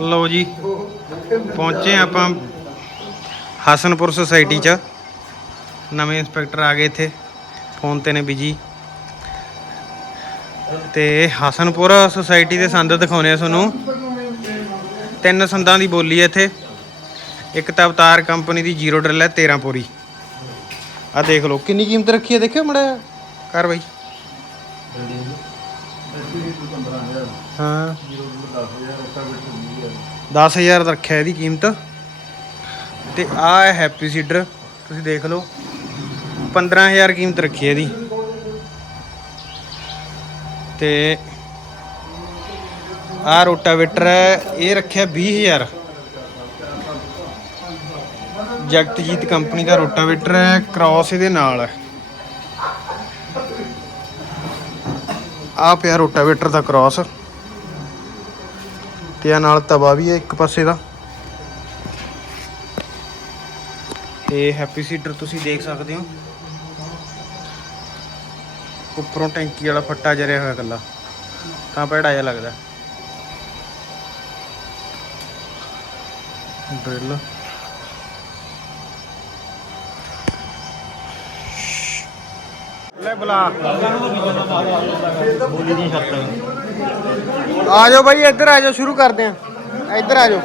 ਲਓ ਜੀ, ਪਹੁੰਚੇ ਹਾਂ ਆਪਾਂ ਹਸਨਪੁਰ ਸੁਸਾਇਟੀ ਚ। ਨਵੇਂ ਇੰਸਪੈਕਟਰ ਆ ਗਏ ਇੱਥੇ, ਫੋਨ ਤੇ ਨੇ ਬਿਜ਼ੀ ਤੇ ਹਸਨਪੁਰ ਸੁਸਾਇਟੀ ਦੇ ਸੰਦ ਦਿਖਾਉਣੇ ਆ ਤੁਹਾਨੂੰ। ਤਿੰਨ ਸੰਦਾਂ ਦੀ ਬੋਲੀ ਹੈ ਇੱਥੇ। ਇੱਕ ਤਾਂ ਅਵਤਾਰ ਕੰਪਨੀ ਦੀ ਜ਼ੀਰੋ ਡਰਿਲ ਹੈ 13 ਪੂਰੀ ਆ ਦੇਖ ਲਓ, ਕਿੰਨੀ ਕੀਮਤ ਰੱਖੀ ਹੈ ਦੇਖਿਓ ਮੜਾ ਕਰ ਬਾਈ ਹਾਂ। 10000 ਦਾ ਰੱਖਿਆ ਇਹਦੀ ਕੀਮਤ। ਤੇ ਆ ਹੈ ਹੈਪੀ ਸੀਡਰ, ਤੁਸੀਂ ਦੇਖ ਲਓ। 15000 ਕੀਮਤ ਰੱਖੀ ਹੈ ਇਹਦੀ। ਤੇ ਆ ਰੋਟਾਵੇਟਰ ਹੈ, ਇਹ ਰੱਖਿਆ 20000 ਜਗਤਜੀਤ ਕੰਪਨੀ ਦਾ ਰੋਟਾਵੇਟਰ ਹੈ, ਕ੍ਰਾਸ ਇਹਦੇ ਨਾਲ ਹੈ। ਆ ਪਿਆ ਰੋਟਾਵੇਟਰ ਦਾ ਕ੍ਰਾਸ। ਤੇ ਆ ਨਾਲ ਤਵਾ ਵੀ ਹੈ ਇੱਕ ਪਾਸੇ ਦਾ। ਤੇ ਹੈਪੀ ਸੀਡਰ ਤੁਸੀਂ ਦੇਖ ਸਕਦੇ ਹੋ। ਉੱਪਰੋਂ ਟੈਂਕੀ ਵਾਲਾ ਫੱਟਾ ਜਰਿਆ ਹੋਇਆ ਕੱਲਾ ਤਾਂ ਭੈੜਾ ਜਿਹਾ ਲੱਗਦਾ। ਡਰਿਲ ਲੈ ਬੁਲਾ। ਆ ਜਾਓ ਭਾਈ ਇੱਧਰ ਆ ਜਾਓ ਸ਼ੁਰੂ ਕਰਦੇ ਆ ਇੱਧਰ ਆ ਜਾਓ।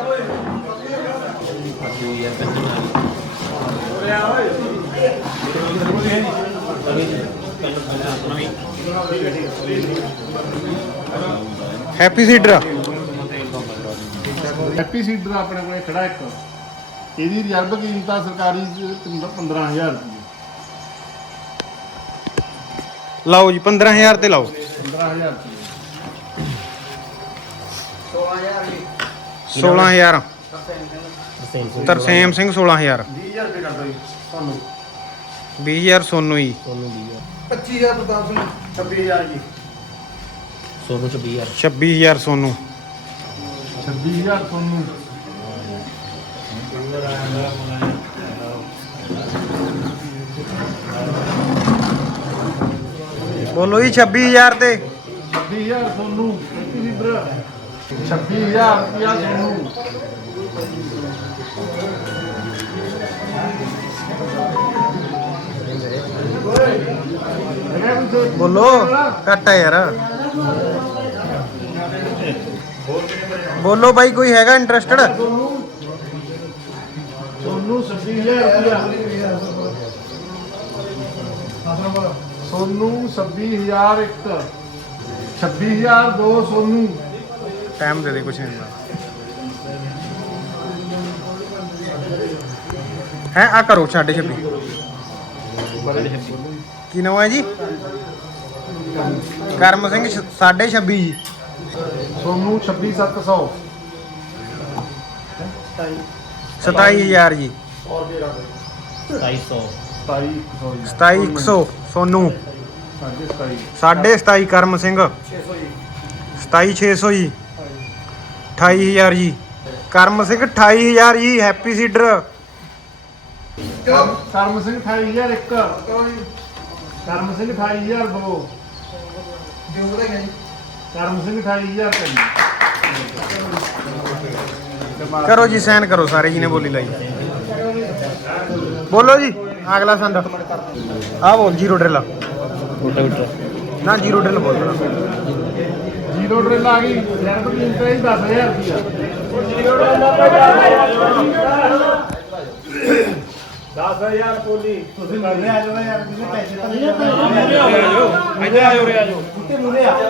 ਹੈਪੀ ਸੀਡਰ ਹੈਪੀ ਸੀਡਰ ਆਪਣੇ ਕੋਲੇ ਖੜਾ ਇੱਕ। ਇਹਦੀ ਰਿਜ਼ਰਵ ਕੀਮਤ ਆ ਸਰਕਾਰੀ 15000 ਰੁਪਏ ਲਾਓ ਜੀ 15000 ਤੇ ਲਾਓ। 15000 ਰੁਪਏ 16000 ਤਰਸੇਮ ਸਿੰਘ। 16000 20000 ਰੁਪਏ ਕਰਦਾ ਜੀ ਤੁਹਾਨੂੰ 20000 ਸੋਨੂ ਜੀ। 25000 ਪ੍ਰਤਾਪ ਸਿੰਘ 26000 ਜੀ। ਸੋਨੂੰ ਚ 20000 26000 ਸੋਨੂ। 26000 ਤੁਹਾਨੂੰ ਬੋਲੋ ਜੀ 26000 ਤੇ। 26000 ਤੁਹਾਨੂੰ ਹੈਪੀ ਸੀਡਰ 26000 ਰੁਪਿਆ ਤੁਹਾਨੂੰ? ਬੋਲੋ ਘੱਟ ਯਾਰ। ਬੋਲੋ ਬਾਈ ਕੋਈ ਹੈਗਾ ਇੰਟਰਸਟਡ ਸੋਨੂੰ 26000 ਰੁਪਿਆ ਸੋਨੂੰ 26000 ਇੱਕ। 26000 ਦੋ ਸੋਨੂੰ। ਟਾਈਮ ਦੇ ਦੇ ਕੁਛ ਨਹੀਂ ਹੈ ਆ ਕਰੋ ਛੱਡ ਛੱਬੀ ਕੀ ਨਾਮ ਹੈ ਜੀ? ਕਰਮ ਸਿੰਘ 26 ਜੀ। ਸੋਨੂੰ 26700 27000 ਜੀ। 250 27100 27100 ਸੋਨੂ। ਸਾਢੇ 27 ਸਾਢੇ 27 ਕਰਮ ਸਿੰਘ। 27600 ਜੀ। 28000 ਜੀ। ਕਰਮ ਸਿੰਘ 28000 ਜੀ ਹੈਪੀ ਸੀਡਰ ਕਰਮ ਸਿੰਘ 28000 ਇੱਕ। ਕਰਮ ਸਿੰਘ 28000 ਦੋ। ਕਰਮ ਸਿੰਘ 28000 ਤਿੰਨ। ਕਰੋ ਜੀ ਸਾਈਨ ਕਰੋ ਸਾਰੇ ਜੀ ਨੇ ਬੋਲੀ ਲਾਈ। ਬੋਲੋ ਜੀ ਅਗਲਾ ਸੰਦ। ਆ ਬੋਲ ਜੀਰੋ ਡਰਿਲ ਨਾ ਜੀਰੋ ਡਰਿਲ ਬੋਲ। ਜ਼ੀਰੋ ਡਰਿਲ ਆ ਗਈ। ਰੈਡ ਕੀਮਤ ਹੈ 10000 ਰੁਪਿਆ 10000 ਪੋਲੀ। ਤੁਸੀਂ ਮਰਨੇ ਆ ਜਾਓ ਯਾਰ ਤੁਸੀਂ ਪੈਸੇ ਤਾਂ ਨਹੀਂ ਇੱਧਰ ਆ ਜਾਓ ਰੇ ਆ ਜਾਓ। ਕੁੱਤੇ ਮੁਰੇ ਆ ਆਏ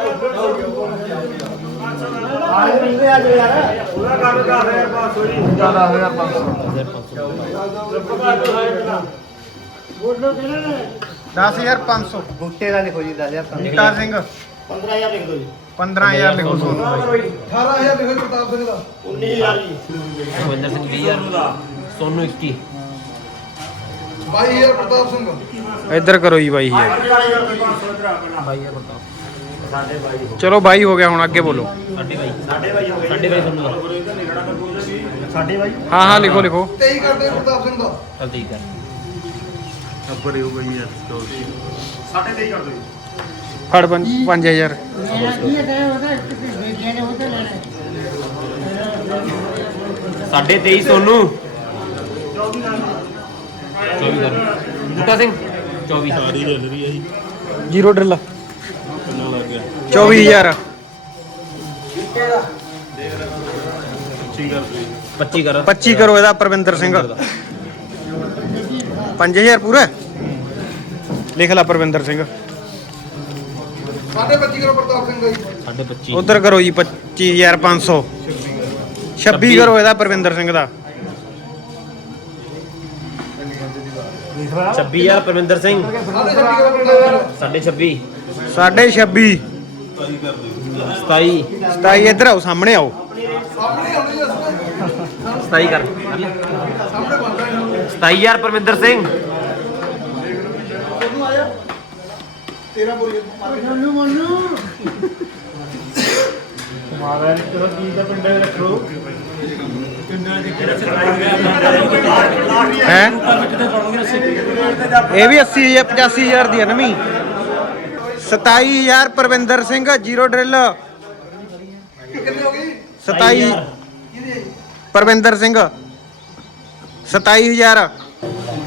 ਮੁਰੇ ਆ। ਜਾਓ ਯਾਰ। ਉਹਦਾ ਕੰਮ 10000 ਪਾਸ ਹੋਈ। 10000 ਪਾਸ 10500 ਬੂਟੇ ਦਾ ਲਿਖੋ ਜੀ 10000 ਬੂਟਾ ਸਿੰਘ। 15000 ਲਿਖ ਦਿਓ ਜੀ। 15000 ਲਿਖੋ ਸੋਨੂ। ਬਾਈ 18000 ਲਿਖੋ ਪ੍ਰਤਾਪ ਸਿੰਘ ਦਾ। 19000 ਜੀ। ਸੁਖਵਿੰਦਰ ਸਿੰਘ 20000 ਸੋਨੂੰ 21 22000 ਪ੍ਰਤਾਪ ਸਿੰਘ ਇੱਧਰ ਕਰੋ ਜੀ ਬਾਈ ਜੀ ਸਾਡੇ ਬਾਈ ਚਲੋ ਬਾਈ ਹੋ ਗਿਆ ਹੁਣ ਅੱਗੇ ਬੋਲੋ। ਸਾਡੇ ਬਾਈ। ਸਾਡੇ ਬਾਈ ਹੋ ਗਏ। ਸਾਡੇ ਬਾਈ ਸੋਨੂੰ ਦਾ। ਸਾਡੇ ਬਾਈ। ਹਾਂ ਹਾਂ ਲਿਖੋ ਲਿਖੋ। 23 ਕਰਦੇ ਪ੍ਰਤਾਪ ਸਿੰਘ ਦਾ। ਚਲ ਠੀਕ ਹੈ ਸਾਡੇ 23 ਕਰ ਦਿਓ ਫੜ 5000 ਮੇਰਾ ਕੀ ਹੈ ਉਹਦਾ ਵੇਚਿਆ ਨੇ ਉਹਦੇ ਲੈਣਾ ਸਾਢੇ 23 ਸੋਨੂ। 24 ਕਰ ਬੂਟਾ ਸਿੰਘ। 24 ਸਾਰੀ ਚੱਲ ਰਹੀ ਹੈ ਜੀ ਜ਼ੀਰੋ ਡਰਿਲ। ਕਿੰਨਾ ਲੱਗ ਗਿਆ 24000 ਠੀਕ ਕਰ। ਦੇ 25 ਕਰ 25 ਕਰੋ ਇਹਦਾ ਪਰਵਿੰਦਰ ਸਿੰਘ। 5000 ਪੂਰਾ। ਲਿਖ ਲਾ ਪਰਵਿੰਦਰ ਸਿੰਘ। 25 ਕਿਲੋ ਪ੍ਰਤਾਪ ਸਿੰਘ ਜੀ ਸਾਢੇ 25 ਉਧਰ ਕਰੋ ਜੀ 25500 26 ਕਰੋ ਇਹਦਾ ਪਰਵਿੰਦਰ ਸਿੰਘ ਦਾ। 26000 ਪਰਵਿੰਦਰ ਸਿੰਘ। ਸਾਢੇ 26 ਕਿਲੋ ਪ੍ਰਤਾਪ ਸਾਢੇ 26 ਸਾਢੇ 26 27 27 ਇੱਧਰ ਆਓ ਸਾਹਮਣੇ ਆਓ। ਸਾਹਮਣੇ ਆਉਣੀ ਜੀ ਅਸੀਂ 27 ਕਰ ਕਰ। ਲੈ ਸਾਹਮਣੇ ਬੰਦਾ। ਹੈ 27000 ਪਰਵਿੰਦਰ ਸਿੰਘ। ਉਹਨੂੰ ਆਇਆ। 13 ਬੋਰੀ ਮਾਰਾ ਇੱਕ ਕੀ ਦਾ ਪਿੰਡੇ ਰੱਖੋ। ਹੈ? ਇਹ ਵੀ 80 ਜਾਂ 85000 ਦੀ ਹੈ ਨਵੀਂ। 27000 ਪਰਵਿੰਦਰ ਸਿੰਘ ਜ਼ੀਰੋ ਡਰਿਲ। ਕਿੰਨੇ ਹੋ ਗਈ 27 ਕਿਹਦੀ ਹੈ ਜੀ ਪਰਵਿੰਦਰ ਸਿੰਘ। 27000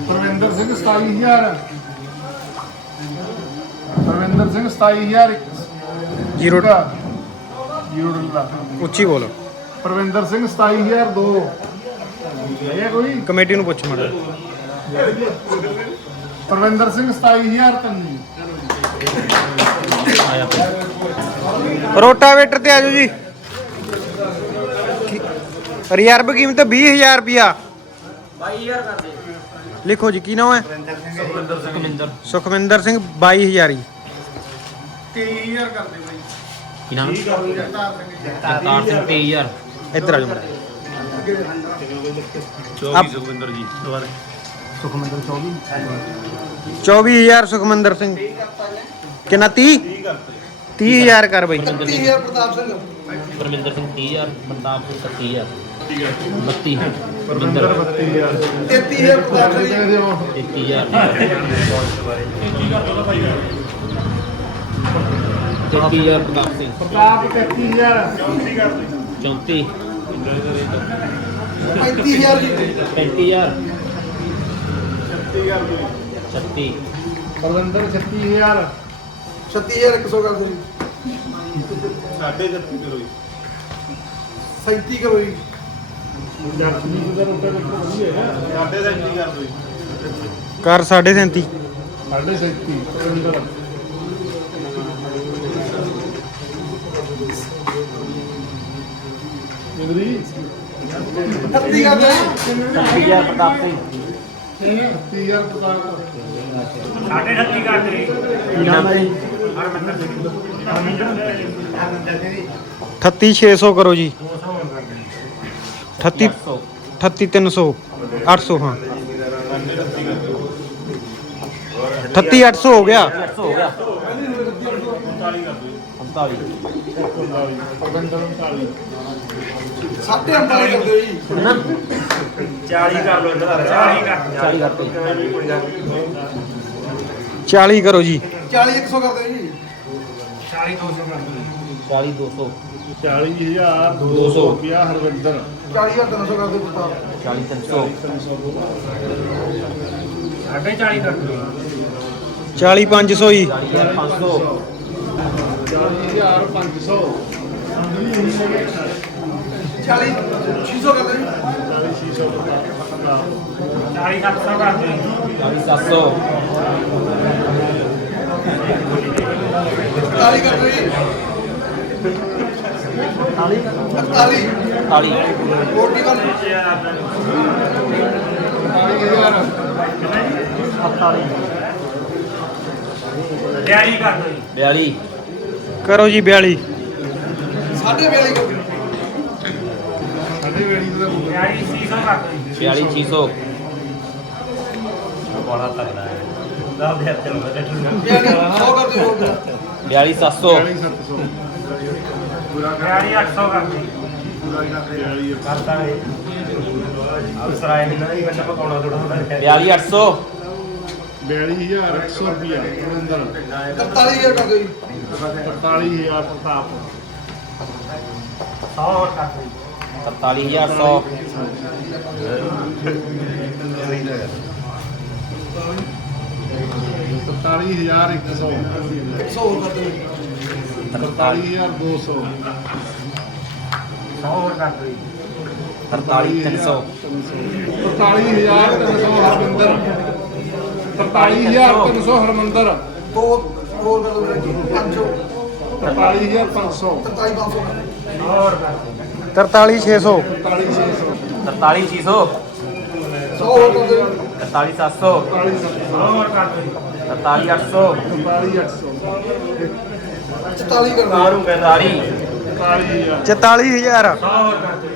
ਪਰਵਿੰਦਰ ਸਿੰਘ 27000 ਪਰਵਿੰਦਰ ਸਿੰਘ 27000 ਜ਼ੀਰੋ ਉੱਚੀ ਬੋਲ। ਪਰਵਿੰਦਰ ਸਿੰਘ 27002 ਹੈ ਕੋਈ? ਕਮੇਟੀ ਨੂੰ ਪੁੱਛ ਮਾੜਾ ਪਰਵਿੰਦਰ ਸਿੰਘ 27003 ਆਇਆ ਰੋਟਾਵੇਟਰ ਤੇ ਆਜੋ ਜੀ। ਰਿਜ਼ਰਵ ਕੀਮਤ 20000 ਰੁਪਿਆ 22000 ਕਰ ਦੇ। ਲਿਖੋ ਜੀ ਕੀ ਨਾਮ ਹੈ? ਸੁਖਵਿੰਦਰ ਸਿੰਘ ਸੁਖਵਿੰਦਰ। ਸਿੰਘ 22000 ਜੀ 23000 ਕਰਦੇ ਬਾਈ। ਕੀ ਨਾਮ? ਜਗਤਾਰ ਸਿੰਘ 23000 ਇੱਧਰ ਆਜੋ ਮਾੜਾ 24 ਸੁਖਵਿੰਦਰ ਜੀ। ਦੁਬਾਰੇ। 24000 ਸੁਖਮੰਦਰ ਸਿੰਘ। ਕਿੰਨਾ 30 30000 ਕਰ ਬਈ। 30000 ਪ੍ਰਤਾਪ ਸਿੰਘ। ਪਰਮਿੰਦਰ ਸਿੰਘ 30000 ਪ੍ਰਤਾਪ ਸਿੰਘ 30000 ਠੀਕ ਹੈ 32 ਪਰਵਿੰਦਰ ਪਰਮਿੰਦਰ 32000 33000 ਪ੍ਰਤਾਪ ਸਿੰਘ। ਜੀ। ਕਿਹਦੇ ਹੋ 33000 33000 ਪ੍ਰਤਾਪ ਸਿੰਘ ਪ੍ਰਤਾਪ 33000 34 35000 ਜੀ 35000 36 ਪਰਵਿੰਦਰ 36000 36100 ਕਰ ਸਾਢੇ 36 ਕਰੋ ਜੀ। 37 ਕਰੋ ਜੀ। ਦਾ ਸਾਢੇ 37 ਕਰ ਦੋ ਜੀ। ਕਰ 37.5 ਸਾਢੇ 37 ਪਰਵਿੰਦਰ ਇੰਦਰੀ 38 ਕਰ ਦਿਓ ਜੀ 30000 ਪ੍ਰਤਾਪ ਸਿੰਘ 30000 ਪ੍ਰਤਾਪ ਕੀ ਨਾਮ ਹੈ 38600 ਕਰੋ ਜੀ 38 800 38300 800 ਹਾਂ 38800 ਹੋ ਗਿਆ 800 ਹੋ ਗਿਆ 45 ਪਰਵਿੰਦਰ 39 ਸਾਢੇ 39 ਕਰ ਦਿਓ ਜੀ ਕਿੰਨਾ 40 ਕਰ ਲੋ 40 ਕਰ 40 ਕਰਤੀ 40 ਕਰੋ ਜੀ। 40100 ਕਰ ਦਿਓ। ਜੀ 40 200 40000 200 ਰੁਪਿਆ ਹਰਵਿੰਦਰ। 40300 ਕਰ ਦਿਓ ਪ੍ਰਤਾਪ। 40 300 40500 ਜੀ। 40500 40500 40600 ਕਰ ਦਿਓ ਜੀ 40600 ਪ੍ਰਤਾਪ 40700 48 ਕਰ ਦਿਓ ਜੀ 48 40 41 42 ਕਰੋ ਜੀ 42 ਸਾਢੇ 42 ਕਰ ਦਿਓ ਸਾਡੇ ਵੇੜੀ ਦਾ 46600 ਬੜਾ ਤਗੜਾ ਹੈ ਦਾ ਦੇ ਯਾਨੀ 100 ਕਰ ਦਿਓ ਹੋਰ 42700 40700 ਪੂਰਾ ਕਰ 800 ਕਰ ਦੇ ਪੂਰਾ ਕਰ ਕਰਤਾ ਵੇ ਅਫਸਰਾਏ ਨਹੀਂ ਨਾ ਇਹ ਪਕਾਉਣਾ ਥੋੜਾ ਹੁੰਦਾ 42800 42100 ਰੁਪਿਆ ਹਰਵਿੰਦਰ 43000 ਕਰ ਦਿਓ ਜੀ 45000 ਪ੍ਰਤਾਪ 100 ਕਰ 47100 47100 100 ਹੋਰ ਕਰ ਦਿਓ 47200 ਹੋਰ ਕਰ ਦੋ 43300 44300 ਹਰਮਿੰਦਰ 44300 ਹਰਮਿੰਦਰ ਦੋ ਹੋਰ ਕਰ ਦਿਓ ਵੀਰੇ ਜੀ 500 44500 43500 ਹੋਰ ਕਰ ਦੋ 43600 44600 43600 100 ਹੋਰ ਕਰ ਦਿਓ 43700 ਹੋਰ ਕਰ ਦੋ 44800 44800 44 ਕਰ। ਦਿਓ ਕਾਰੂ ਗਦਾਰੀ 44000 44000 ਹੋਰ ਕਰ ਦੋ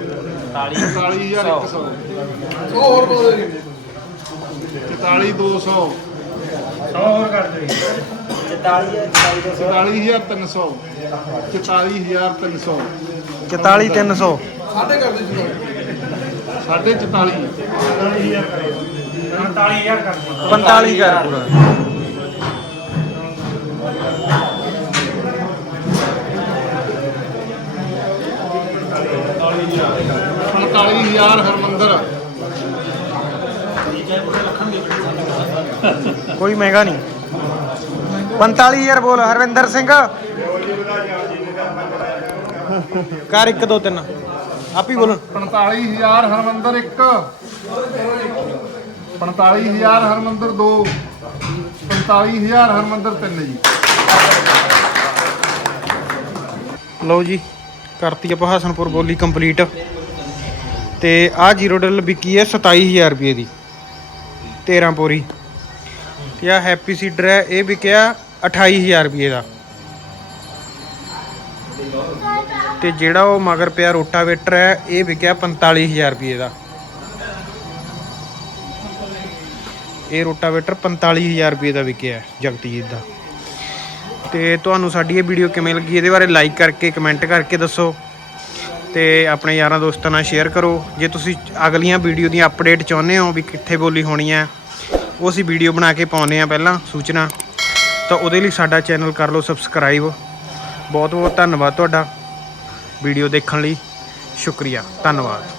44100 100 ਹੋਰ ਕਰ ਦਿਓ ਜੀ 44200 ਹੋਰ ਕਰ ਦੋ 44300 44300 44300 ਸਾਡੇ ਕਰ ਦਿਓ ਜੀ ਸਾਢੇ 44 45000 ਕਰ ਦੋ 45 ਕਰ ਪੂਰਾ। ਪੰਤਾਲੀ ਹਜ਼ਾਰ ਹਰਮੰਦਰ। ਕੋਈ ਮਹਿੰਗਾ ਨਹੀਂ। 45000 ਬੋਲ ਹਰਵਿੰਦਰ ਸਿੰਘ। ਕਰ 1 2 3 ਆਪੀ ਬੋਲ। 45000 ਹਰਮੰਦਰ 1 45000 ਹਰਮੰਦਰ 2 45000 ਹਰਮੰਦਰ 3 ਜੀ। ਲਓ ਜੀ ਕਰਤੀ ਆਪਾਂ ਹਸਨਪੁਰ ਬੋਲੀ ਕੰਪਲੀਟ। ਤੇ ਆਹ ਜ਼ੀਰੋ ਡਲ ਵਿਕੀ ਹੈ 27000 ਰੁਪਏ ਦੀ। 13 ਪੋਰੀ ਤੇ ਆਹ ਹੈਪੀ ਸੀਡਰ ਹੈ ਇਹ ਵਿਕਿਆ 28000 ਰੁਪਏ ਦਾ। ਤੇ ਜਿਹੜਾ ਉਹ ਮਗਰ ਪਿਆ ਰੋਟਾਵੇਟਰ ਹੈ, ਇਹ ਵਿਕਿਆ 45000 ਰੁਪਏ ਦਾ। ਇਹ ਰੋਟਾਵੇਟਰ 45000 ਰੁਪਏ ਦਾ ਵਿਕਿਆ ਹੈ, ਜਗਤਜੀਤ ਦਾ। ਤੇ ਤੁਹਾਨੂੰ ਸਾਡੀ ਇਹ ਵੀਡੀਓ ਕਿਵੇਂ ਲੱਗੀ, ਇਹਦੇ ਬਾਰੇ ਲਾਈਕ ਕਰਕੇ ਕਮੈਂਟ ਕਰਕੇ ਦੱਸੋ। ਤੇ ਆਪਣੇ ਯਾਰਾਂ ਦੋਸਤਾਂ ਨਾਲ ਸ਼ੇਅਰ ਕਰੋ। ਜੇ ਤੁਸੀਂ ਅਗਲੀਆਂ ਵੀਡੀਓ ਦੀਆਂ ਅਪਡੇਟ ਚਾਹੁੰਦੇ ਹੋ ਵੀ ਕਿੱਥੇ ਬੋਲੀ ਹੋਣੀ ਹੈ, ਉਹ ਅਸੀਂ ਵੀਡੀਓ ਬਣਾ ਕੇ ਪਾਉਂਦੇ ਆ ਪਹਿਲਾਂ ਸੂਚਨਾ। ਤਾਂ ਉਹਦੇ ਲਈ ਸਾਡਾ ਚੈਨਲ ਕਰ ਲਓ ਸਬਸਕ੍ਰਾਈਬ ਬਹੁਤ ਬਹੁਤ ਧੰਨਵਾਦ ਤੁਹਾਡਾ। ਵੀਡੀਓ ਦੇਖਣ ਲਈ ਸ਼ੁਕਰੀਆ। ਧੰਨਵਾਦ।